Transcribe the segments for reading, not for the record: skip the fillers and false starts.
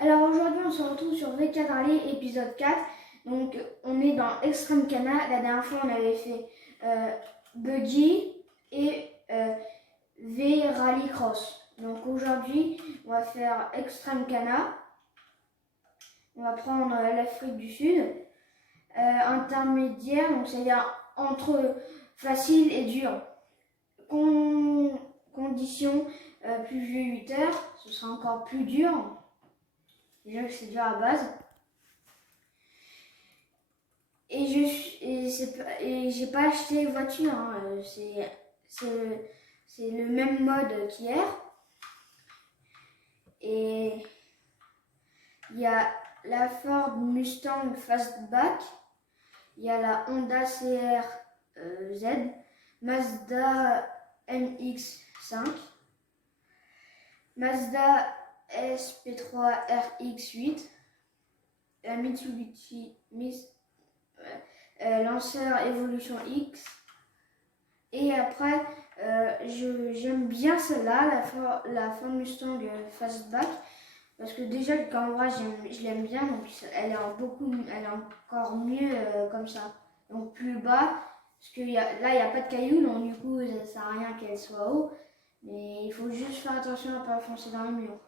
Alors aujourd'hui on se retrouve sur V4 Rally épisode 4. Donc on est dans Extreme Cana. La dernière fois on avait fait Buggy et V Rally Cross. Donc aujourd'hui on va faire Extreme Cana. On va prendre l'Afrique du Sud. Intermédiaire, donc c'est-à-dire entre facile et dur. Conditions pluvieux 8 heures, ce sera encore plus dur. Déjà que c'est dur à base. Et j'ai pas acheté voiture, hein. C'est le même mode qu'hier. Et il y a la Ford Mustang Fastback, il y a la Honda CR-Z, Mazda MX-5, Mazda SP3 RX-8, la Mitsubishi Lancer Evolution X. Et après, j'aime bien celle-là, la Ford Mustang Fastback, parce que déjà le Camry je l'aime bien, donc elle est encore mieux comme ça. Donc plus bas, parce que là il n'y a pas de cailloux, donc du coup ça ne sert à rien qu'elle soit haut, mais il faut juste faire attention à ne pas foncer dans le mur.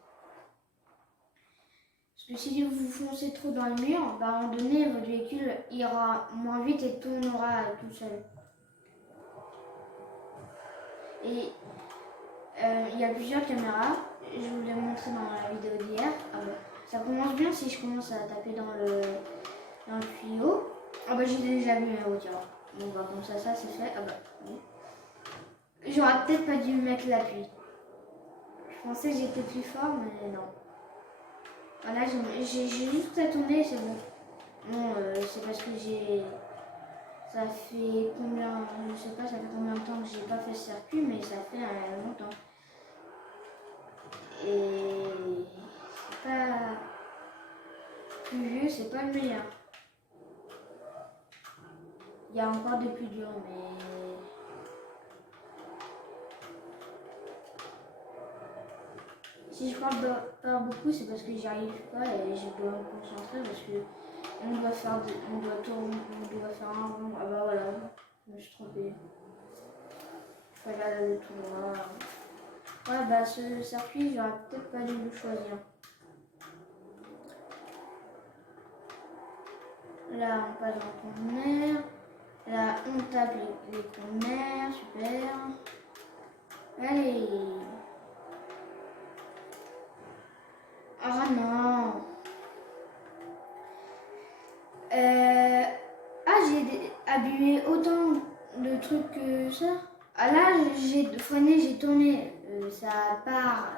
Parce que si vous foncez trop dans le mur, à un moment donné votre véhicule ira moins vite et tournera tout seul. Et il y a plusieurs caméras, je vous l'ai montré dans la vidéo d'hier. Ça commence bien si je commence à taper dans le tuyau. J'ai déjà vu la hauteur. Bon comme ça c'est fait. Oui. J'aurais peut-être pas dû mettre l'appui. Je pensais que j'étais plus fort, mais non. Voilà, j'ai juste tâtonné, c'est bon. Non, c'est parce que ça fait combien, je sais pas, ça fait combien de temps que j'ai pas fait ce circuit, mais ça fait longtemps. Et c'est pas plus vieux, c'est pas le meilleur. Il y a encore des plus durs, mais si je parle pas beaucoup, c'est parce que j'y arrive pas et je dois me concentrer parce que on doit faire un rond. Voilà, je me suis trompée. Il fallait aller tout droit. Ouais, ce circuit, j'aurais peut-être pas dû le choisir. Là, on passe en conteneur. Là, on tape les conteneurs. Super. Allez. Ah non. J'ai abîmé autant de trucs que ça. Là, j'ai freiné, j'ai tourné. Ça a pas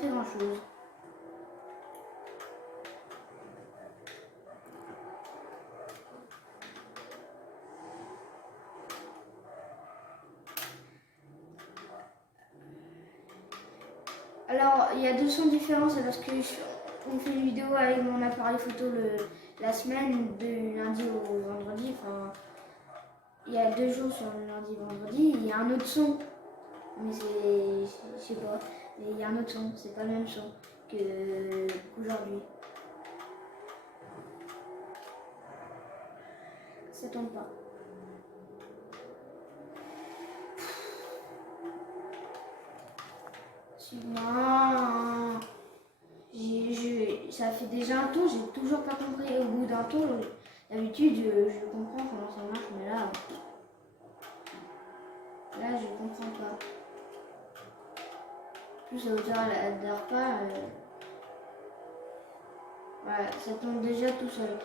fait grand chose. Alors, il y a 200 différences parce que on fait une vidéo avec mon appareil photo la semaine de lundi au vendredi. Enfin, il y a 2 jours sur le lundi et vendredi. Il y a un autre son, mais je sais pas. Mais il y a un autre son, c'est pas le même son qu'aujourd'hui. Ça tombe pas. Non. Ça fait déjà un tour, j'ai toujours pas compris. Au bout d'un tour, d'habitude, je comprends comment ça marche, mais là, je comprends pas. Plus la hauteur, elle adhère pas. Voilà, ça tombe déjà tout seul.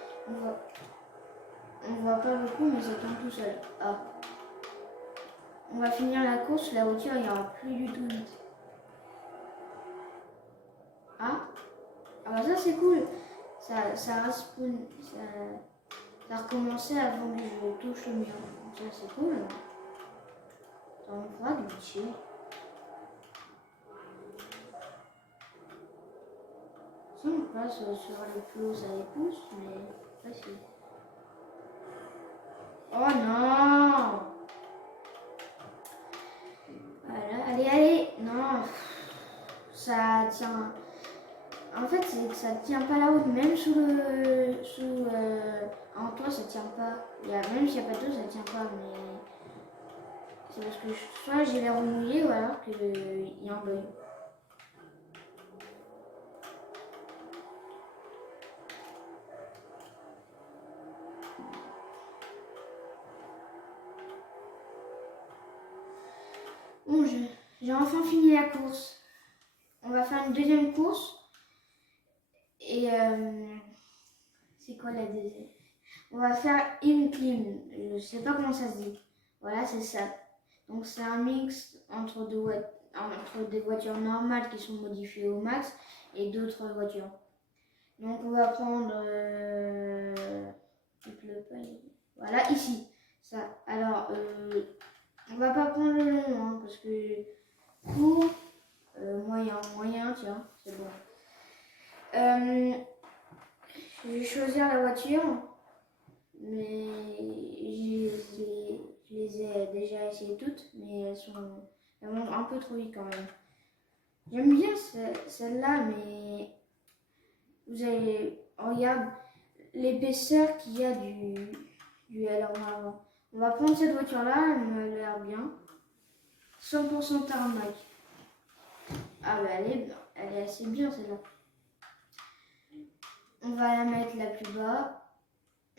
On voit pas beaucoup, mais ça tombe tout seul. On va finir la course, la hauteur ira plus du tout vite. Ça c'est cool. Ça a recommencé avant que je touche le mur. Ça c'est cool. Ça me fera glitcher. Si on passe sur les plus hauts, ça les pousse, mais facile. Oh non! Voilà, allez, non! Ça tient. En fait, c'est que ça tient pas la route, même en toit, ça tient pas. Même s'il n'y a pas d'eau, ça tient pas, mais c'est parce que soit j'ai l'air mouillé ou alors qu'il y a un bug. Bon, j'ai enfin fini la course. On va faire une deuxième course. Et c'est quoi la deuxième? On va faire une clean. Je sais pas comment ça se dit. Voilà, c'est ça. Donc c'est un mix entre des voitures normales qui sont modifiées au max et d'autres voitures. Donc on va prendre voilà ici ça. Alors on va pas prendre le long hein, parce que court moyen tiens c'est bon. Je vais choisir la voiture mais je les ai déjà essayées toutes mais elles vont un peu trop vite quand même. J'aime bien celle-là mais vous allez regarde l'épaisseur qu'il y a du aileron avant. On va prendre cette voiture-là, elle me l'air bien. 100% tarmac. Ah bah elle est assez bien celle-là. On va la mettre la plus bas.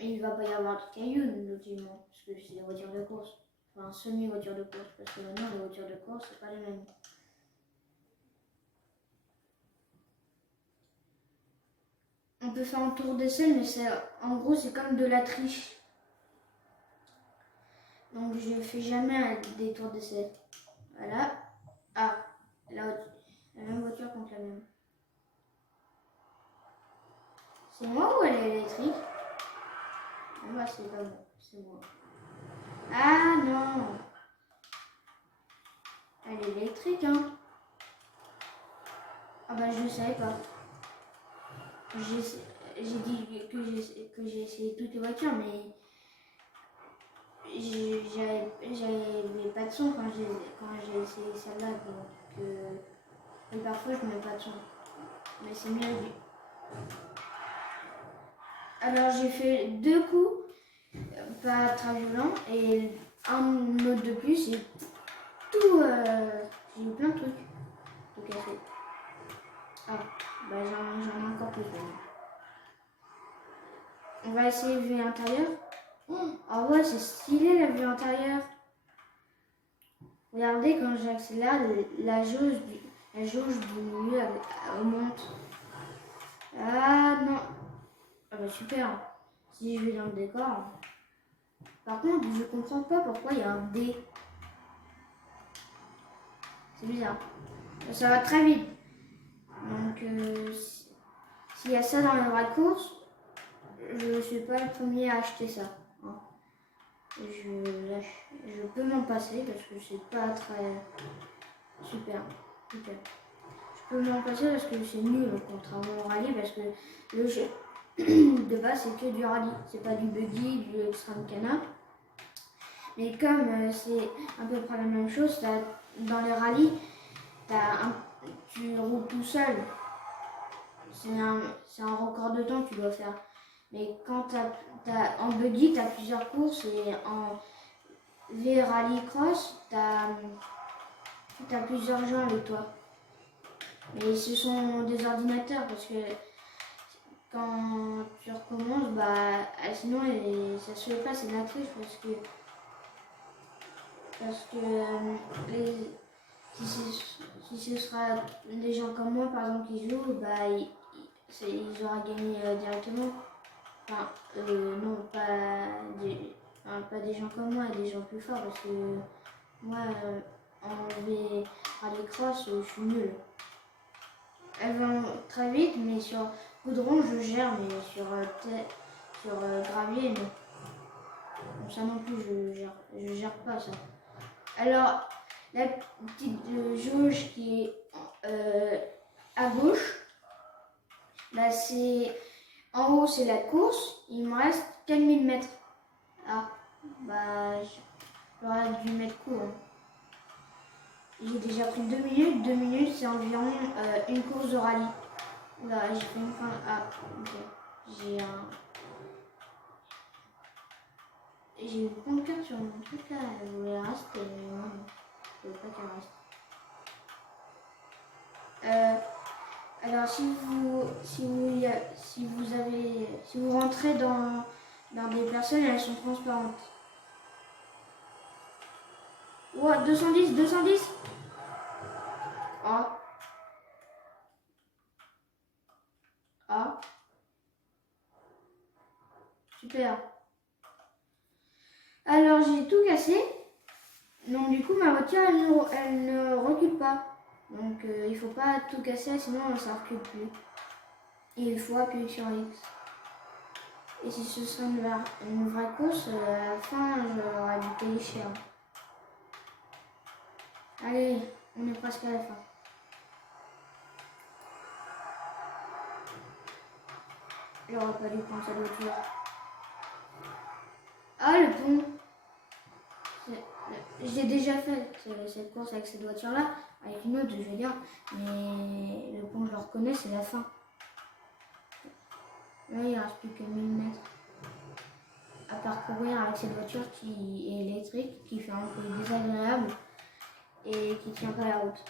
Et il va pas y avoir de cailloux, logiquement, parce que c'est des voitures de course. Enfin, semi-voitures de course, parce que maintenant les voitures de course, c'est pas les mêmes. On peut faire un tour d'essai, mais en gros, c'est comme de la triche. Donc je fais jamais des tours d'essai. Voilà. Ah, la même voiture contre la même. C'est moi ou elle est électrique? Ah bah c'est pas moi, c'est moi. Ah non. Elle est électrique hein. Ah bah je ne savais pas. J'ai dit que j'ai essayé toutes les voitures mais j'avais pas de son quand j'ai essayé celle-là donc et parfois je mets pas de son. Mais c'est mieux. Alors j'ai fait 2 coups, pas très violents, et un autre de plus, et tout, j'ai eu plein de trucs tout cassé. Ah, bah j'en ai encore plus maintenant. On va essayer vue intérieure. Ah ouais, c'est stylé la vue intérieure. Regardez quand j'accélère, la jauge du milieu elle monte. Ah non. Ah bah super. Si je vais dans le décor. Par contre, je comprends pas pourquoi il y a un D. C'est bizarre. Ça va très vite. Donc, s'il y a ça dans les vraies courses, je ne suis pas le premier à acheter ça. Hein. Je peux m'en passer parce que c'est pas très super. Super. Je peux m'en passer parce que c'est nul contrairement au rallye parce que le jeu de base c'est que du rallye. C'est pas du buggy, du extreme canard. Mais comme c'est à peu près la même chose, dans les rallyes, tu roules tout seul. C'est un record de temps que tu dois faire. Mais quand en buggy, tu as plusieurs courses et en V-Rally Cross, tu as plusieurs gens avec toi. Mais ce sont des ordinateurs parce que quand tu recommences, bah, sinon ça se fait pas, c'est de la triche parce que si ce sera des gens comme moi par exemple qui jouent, bah, ils auraient gagné directement. Enfin, non, pas des gens comme moi, des gens plus forts parce que moi, en rallycross, je suis nulle. Elles vont très vite, mais sur goudron, je gère, mais sur gravier, non. Donc ça non plus, je gère pas ça. Alors, la petite jauge qui est à gauche, là c'est en haut c'est la course, il me reste 4000 mètres. Ah, bah j'aurais dû mettre court. Hein. J'ai déjà pris 2 minutes, 2 minutes c'est environ une course de rallye. Là, j'ai fait une fin. Ah, ok. J'ai un. J'ai une pancarte sur mon truc là, elle voulait rester, mais non, je veux pas qu'elle reste. Alors si vous rentrez dans des personnes, elles sont transparentes. Ouais, 210, 210. Ah. Ah. Super. Alors j'ai tout cassé. Donc du coup ma voiture elle ne recule pas. Donc il faut pas tout casser sinon ça recule plus. Et il faut appuyer sur X. Et si ce serait une vraie course, à la fin j'aurais dû payer cher. Allez, on est presque à la fin. J'aurais pas dû prendre cette voiture. Ah le pont. J'ai déjà fait cette course avec cette voiture-là, avec une autre, je veux dire, mais le pont, je le reconnais, c'est la fin. Là, il ne reste plus que 1000 mètres à parcourir avec cette voiture qui est électrique, qui fait un peu désagréable et qui tient pas la route.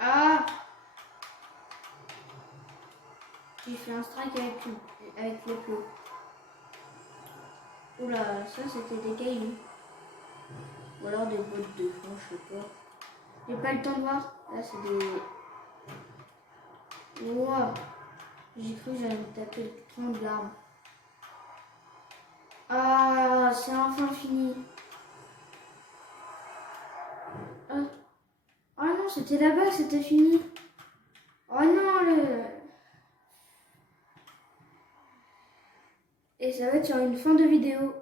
Ah! J'ai fait un strike avec les plots. Oula, ça c'était des cailloux. Ou alors des bottes de fond, je sais pas. J'ai pas le temps de voir. Là, c'est des... Wow. J'ai cru que j'allais me taper le tronc de l'arbre. Ah, c'est enfin fini. Ah, oh non, c'était là-bas que c'était fini. Oh non, le... Et ça va être sur une fin de vidéo.